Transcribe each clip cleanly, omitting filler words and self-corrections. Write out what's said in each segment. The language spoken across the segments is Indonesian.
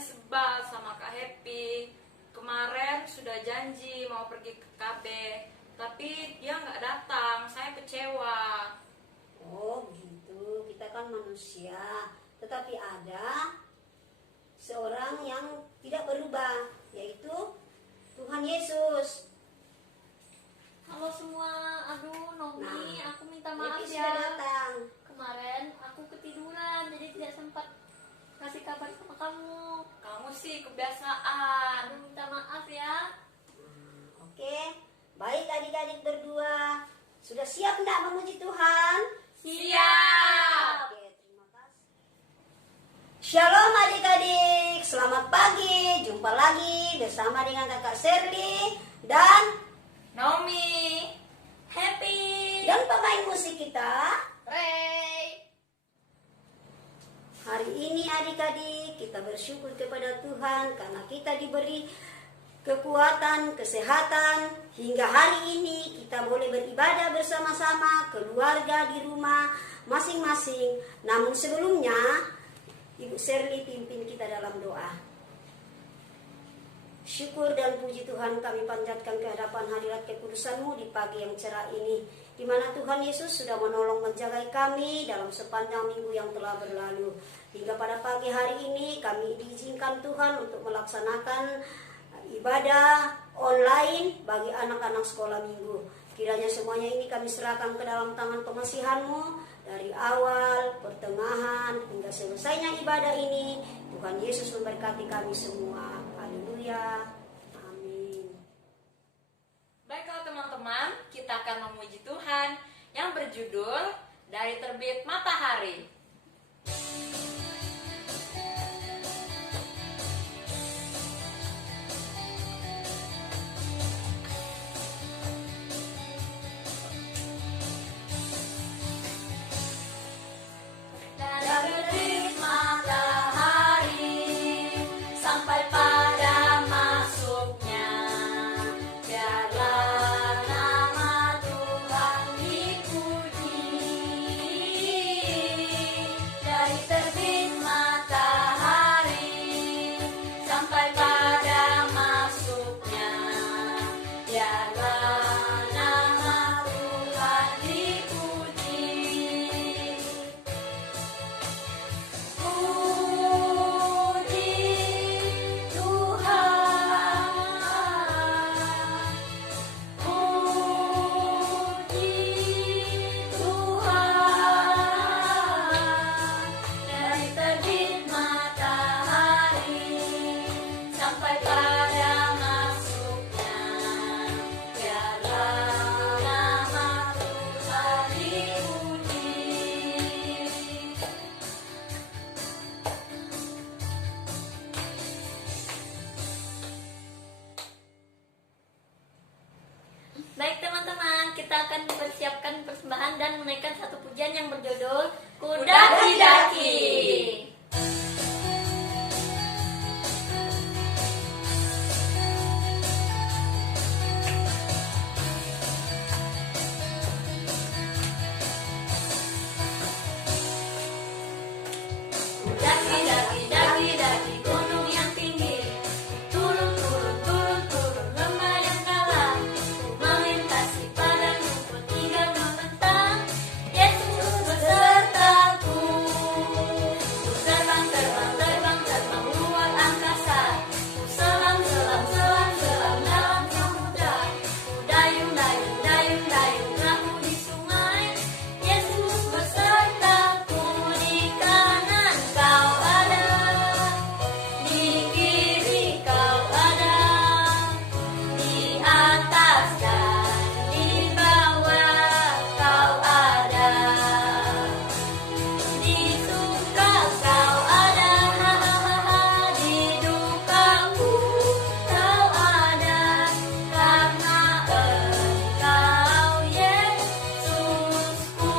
sebal sama Kak Happy. Kemarin sudah janji mau pergi ke KB, tapi dia nggak datang. Saya kecewa. Oh begitu, kita kan manusia. Tetapi ada seorang yang tidak berubah, yaitu Tuhan Yesus. Halo semua, aduh Nomi, aku minta maaf Happy ya. sudah datang. Kemarin aku ketiduran, jadi tidak sempat kasih kabar sama kamu. Kamu sih kebiasaan. Aduh, minta maaf ya. Oke, baik adik-adik berdua. Sudah siap enggak memuji Tuhan? Siap. Oke, terima kasih. Shalom adik-adik, selamat pagi. Jumpa lagi bersama dengan kakak Shirley dan Naomi. Happy. dan pemain musik kita. Ray. Hari ini adik-adik kita bersyukur kepada Tuhan karena kita diberi kekuatan, kesehatan hingga hari ini kita boleh beribadah bersama-sama keluarga di rumah masing-masing. Namun sebelumnya Ibu Shirley pimpin kita dalam doa. Syukur dan puji Tuhan kami panjatkan ke hadapan hadirat kekudusan-Mu di pagi yang cerah ini, di mana Tuhan Yesus sudah menolong menjaga kami dalam sepanjang minggu yang telah berlalu. Hingga pada pagi hari ini kami diizinkan Tuhan untuk melaksanakan ibadah online bagi anak-anak sekolah minggu. Kiranya semuanya ini kami serahkan ke dalam tangan pengasihan-Mu dari awal, pertengahan, hingga selesainya ibadah ini. Tuhan Yesus memberkati kami semua. Haleluya. Amin. Baiklah teman-teman, kita akan memuji Tuhan yang berjudul Dari Terbit Matahari. Dari terbit matahari sampai pada masuknya, biarlah nama Tuhan dipuji. Dari terbit matahari sampai pada masuknya, biarlah nama Tuhan dipuji. Puji Tuhan, puji Tuhan. Dari terbit matahari sampai pada masuknya, biarlah nama Tuhan dipuji. Baik teman-teman, kita akan mempersiapkan persembahan dan menaikkan satu pujian yang berjudul Kuda Daki. Daki, daki, daki, daki gunung yang tinggi. Turun, turun, turun, turun lembah yang dalam. Melintasi padang rumput hingga membentang. Yesus besertaku. Ku terbang, terbang, terbang, terbang luar angkasa. Ku selam, selam, selam, selam dalam samudra. Ku dayung, dayung, dayung, dayung perahu di sungai. Yesus besertaku, di kanan kau ada, di kiri kau ada, di atas dan di bawah kau ada, di suka kau ada, di dukaku kau ada, karena Engkau Yesusku.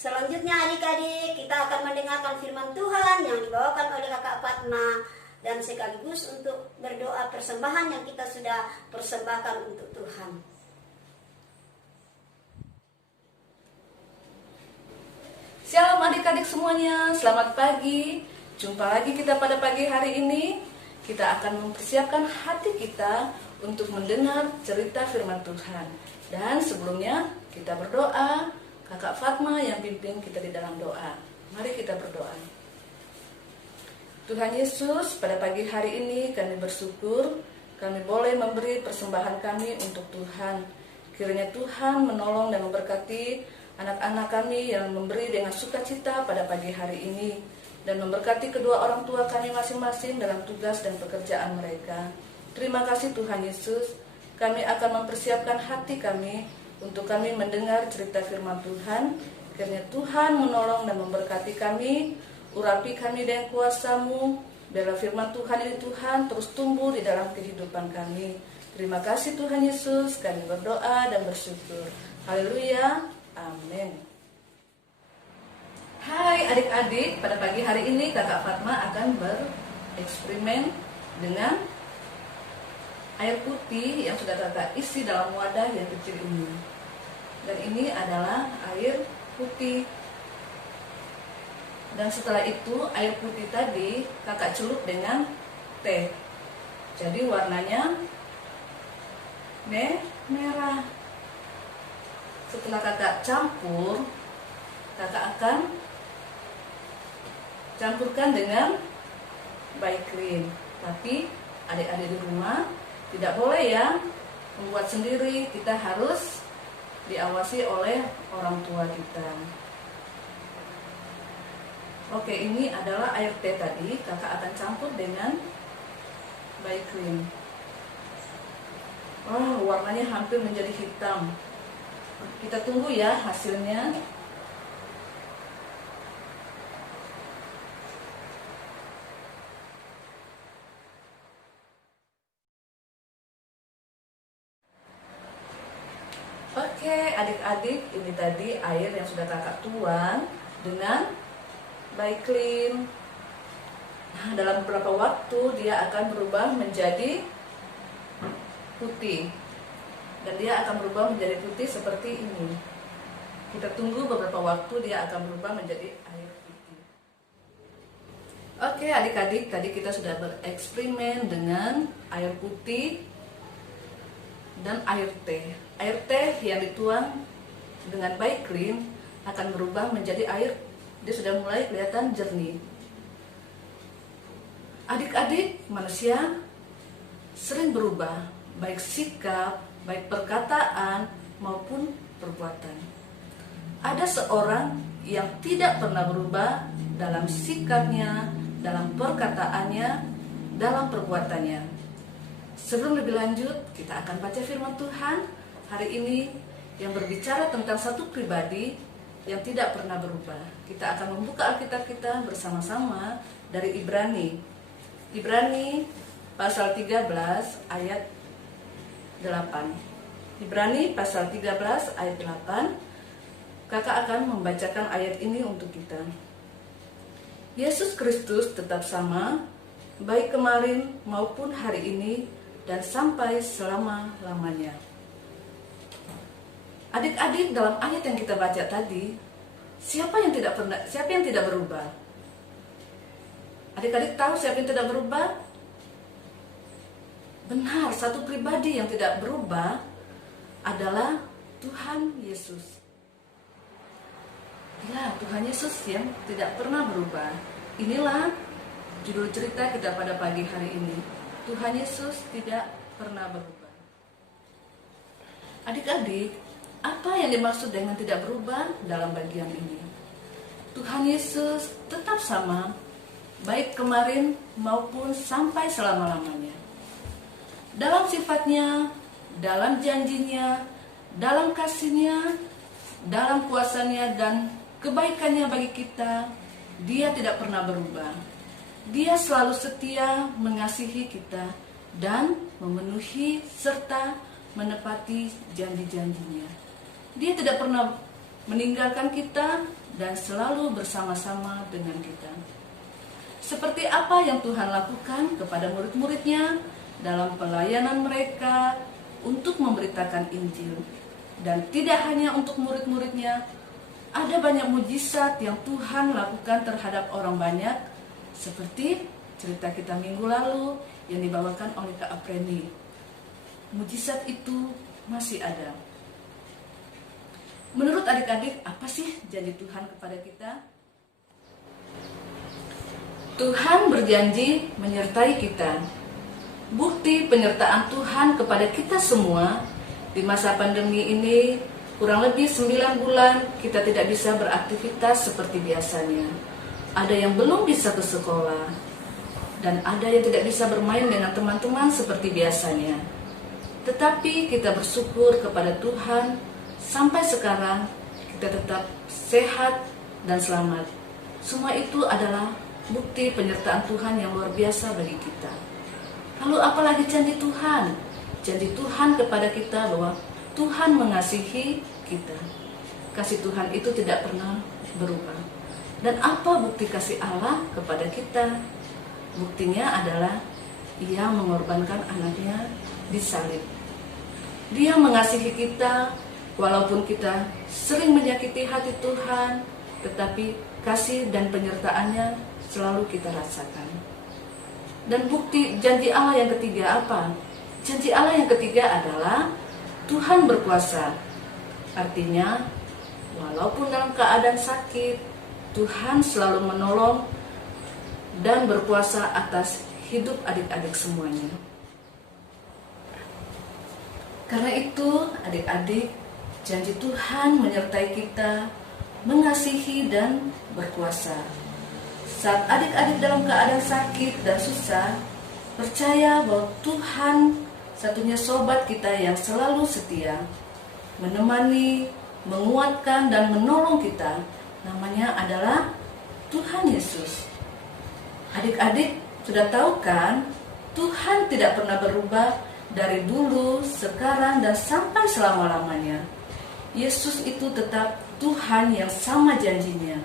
Selanjutnya adik-adik kita akan mendengarkan firman Tuhan yang dibawakan oleh kakak Fatma, dan sekaligus untuk berdoa persembahan yang kita sudah persembahkan untuk Tuhan. Shalom adik-adik semuanya, selamat pagi. Jumpa lagi kita pada pagi hari ini. Kita akan mempersiapkan hati kita untuk mendengar cerita firman Tuhan. Dan sebelumnya kita berdoa. Kakak Fatma yang pimpin kita di dalam doa. Mari kita berdoa. Tuhan Yesus, pada pagi hari ini kami bersyukur kami boleh memberi persembahan kami untuk Tuhan. Kiranya Tuhan menolong dan memberkati anak-anak kami yang memberi dengan sukacita pada pagi hari ini, dan memberkati kedua orang tua kami masing-masing dalam tugas dan pekerjaan mereka. Terima kasih Tuhan Yesus, kami akan mempersiapkan hati kami untuk kami mendengar cerita firman Tuhan. Kiranya Tuhan menolong dan memberkati kami, urapi kami dengan kuasa-Mu, biarlah firman Tuhan ini Tuhan terus tumbuh di dalam kehidupan kami. Terima kasih Tuhan Yesus, kami berdoa dan bersyukur. Haleluya. Amin. Hai adik-adik, pada pagi hari ini Kakak Fatma akan bereksperimen dengan air putih yang sudah kakak isi dalam wadah yang kecil ini. Dan ini adalah air putih. Dan setelah itu air putih tadi kakak celup dengan teh. Jadi warnanya merah. Setelah kakak campur, kakak akan campurkan dengan by cream. Tapi adik-adik di rumah tidak boleh ya membuat sendiri, kita harus diawasi oleh orang tua kita. Oke, ini adalah air teh tadi, kakak akan campur dengan by cream. Wah, warnanya hampir menjadi hitam. Kita tunggu ya hasilnya. Oke, adik-adik, ini tadi air yang sudah kakak tuang dengan by cream. Nah, dalam beberapa waktu dia akan berubah menjadi putih. Dan dia akan berubah menjadi putih seperti ini. Kita tunggu beberapa waktu, dia akan berubah menjadi air putih. Oke adik-adik, tadi kita sudah bereksperimen dengan air putih dan air teh. Air teh yang dituang dengan by cream akan berubah menjadi air. Dia sudah mulai kelihatan jernih. Adik-adik, manusia sering berubah, baik sikap, baik perkataan maupun perbuatan. Ada seorang yang tidak pernah berubah dalam sikapnya, dalam perkataannya, dalam perbuatannya. Sebelum lebih lanjut, kita akan baca firman Tuhan hari ini yang berbicara tentang satu pribadi yang tidak pernah berubah. Kita akan membuka Alkitab kita bersama-sama dari Ibrani. Ibrani pasal 13 ayat 8. Ibrani pasal 13 ayat 8. Kakak akan membacakan ayat ini untuk kita. Yesus Kristus tetap sama, baik kemarin maupun hari ini dan sampai selama-lamanya. Adik-adik, dalam ayat yang kita baca tadi, siapa yang tidak berubah? Adik-adik tahu siapa yang tidak berubah? Benar, satu pribadi yang tidak berubah adalah Tuhan Yesus. Ya, Tuhan Yesus yang tidak pernah berubah. Inilah judul cerita kita pada pagi hari ini. Tuhan Yesus tidak pernah berubah. Adik-adik, apa yang dimaksud dengan tidak berubah dalam bagian ini? Tuhan Yesus tetap sama, baik kemarin maupun sampai selama-lamanya. Dalam sifatnya, dalam janjinya, dalam kasihnya, dalam kuasanya dan kebaikannya bagi kita, Dia tidak pernah berubah. Dia selalu setia mengasihi kita dan memenuhi serta menepati janji-janjinya. Dia tidak pernah meninggalkan kita dan selalu bersama-sama dengan kita. Seperti apa yang Tuhan lakukan kepada murid-muridnya dalam pelayanan mereka untuk memberitakan Injil. Dan tidak hanya untuk murid-muridnya, Ada banyak mujizat yang Tuhan lakukan terhadap orang banyak, seperti cerita kita minggu lalu yang dibawakan oleh Kak Apreni. Mujizat itu masih ada. Menurut adik-adik, apa sih janji Tuhan kepada kita? Tuhan berjanji menyertai kita. Bukti penyertaan Tuhan kepada kita semua di masa pandemi ini, kurang lebih 9 bulan kita tidak bisa beraktivitas seperti biasanya. Ada yang belum bisa ke sekolah, dan ada yang tidak bisa bermain dengan teman-teman seperti biasanya. Tetapi kita bersyukur kepada Tuhan, sampai sekarang kita tetap sehat dan selamat. Semua itu adalah bukti penyertaan Tuhan yang luar biasa bagi kita. Lalu apalagi janji Tuhan? Janji Tuhan kepada kita bahwa Tuhan mengasihi kita. Kasih Tuhan itu tidak pernah berubah. Dan apa bukti kasih Allah kepada kita? Buktinya adalah Ia mengorbankan anaknya di salib. Dia mengasihi kita walaupun kita sering menyakiti hati Tuhan, tetapi kasih dan penyertaannya selalu kita rasakan. Dan bukti janji Allah yang ketiga apa? Janji Allah yang ketiga adalah Tuhan berkuasa. Artinya, walaupun dalam keadaan sakit, Tuhan selalu menolong dan berkuasa atas hidup adik-adik semuanya. Karena itu, adik-adik, janji Tuhan menyertai kita, mengasihi dan berkuasa. Saat adik-adik dalam keadaan sakit dan susah, percaya bahwa Tuhan satunya sobat kita yang selalu setia, menemani, menguatkan dan menolong kita. Namanya adalah Tuhan Yesus. Adik-adik sudah tahu kan, Tuhan tidak pernah berubah dari dulu, sekarang dan sampai selama-lamanya. Yesus itu tetap Tuhan yang sama janjinya.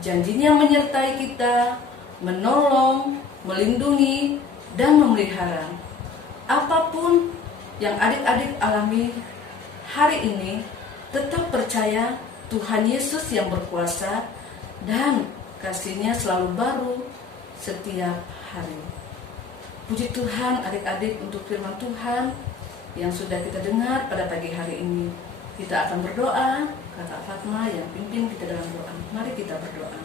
Janjinya menyertai kita, menolong, melindungi, dan memelihara. Apapun yang adik-adik alami hari ini, tetap percaya Tuhan Yesus yang berkuasa dan kasih-Nya selalu baru setiap hari. Puji Tuhan adik-adik untuk firman Tuhan yang sudah kita dengar pada pagi hari ini. Kita akan berdoa, Kakak Fatma yang pimpin kita dalam doa. Mari kita berdoa.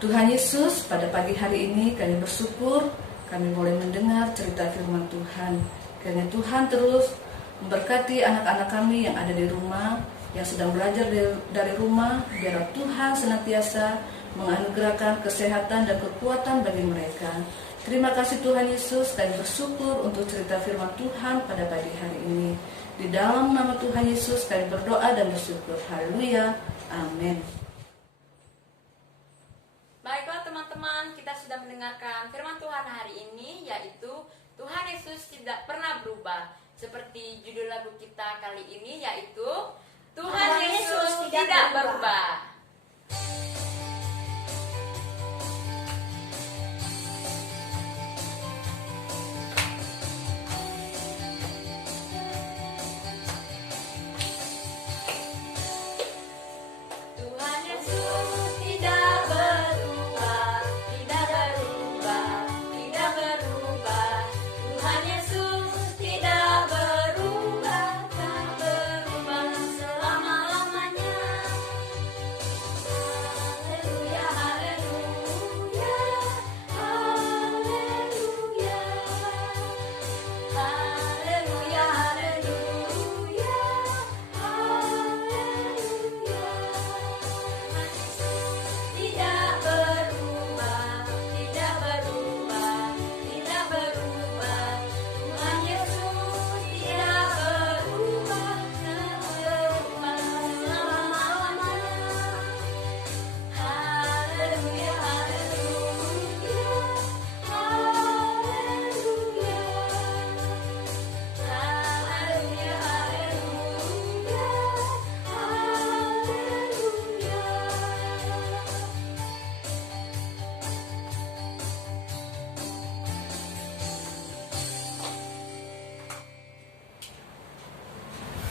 Tuhan Yesus, pada pagi hari ini kami bersyukur kami boleh mendengar cerita firman Tuhan. Kiranya Tuhan terus memberkati anak-anak kami yang ada di rumah, yang sedang belajar dari rumah, biar Tuhan senantiasa menganugerahkan kesehatan dan kekuatan bagi mereka. Terima kasih Tuhan Yesus, kami bersyukur untuk cerita firman Tuhan pada pagi hari ini. Di dalam nama Tuhan Yesus kami berdoa dan bersyukur. Haleluya. Amin. Baiklah teman-teman, kita sudah mendengarkan firman Tuhan hari ini, yaitu Tuhan Yesus tidak pernah berubah. Seperti judul lagu kita kali ini, yaitu Tuhan Yesus tidak berubah.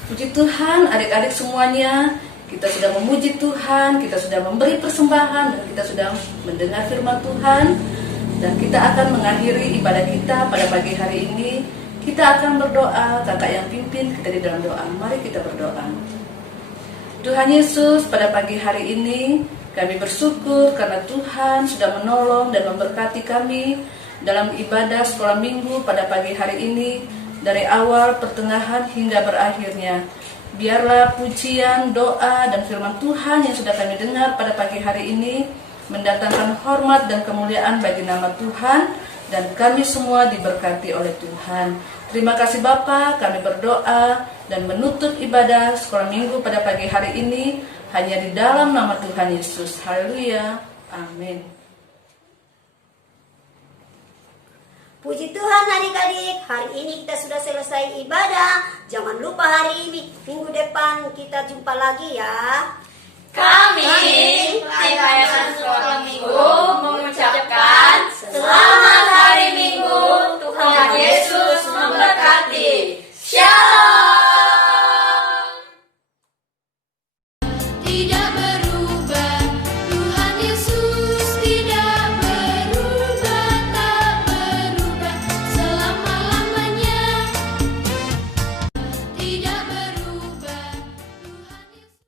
Puji Tuhan adik-adik semuanya, Kita sudah memuji Tuhan, kita sudah memberi persembahan, dan kita sudah mendengar firman Tuhan. Dan kita akan mengakhiri ibadah kita pada pagi hari ini. Kita akan berdoa, kakak yang pimpin kita di dalam doa. Mari kita berdoa. Tuhan Yesus, pada pagi hari ini kami bersyukur karena Tuhan sudah menolong dan memberkati kami dalam ibadah sekolah minggu pada pagi hari ini, dari awal, pertengahan hingga berakhirnya. Biarlah pujian, doa, dan firman Tuhan yang sudah kami dengar pada pagi hari ini mendatangkan hormat dan kemuliaan bagi nama Tuhan, dan kami semua diberkati oleh Tuhan. Terima kasih Bapa, kami berdoa dan menutup ibadah sekolah minggu pada pagi hari ini hanya di dalam nama Tuhan Yesus. Haleluya. Amin. Puji Tuhan adik-adik, hari ini kita sudah selesai ibadah. Jangan lupa hari ini, minggu depan kita jumpa lagi ya. Kami, tim Yayasan Sekolah Minggu, mengucapkan selamat hari Minggu. Tuhan Yesus memberkati. Shalom. Tidak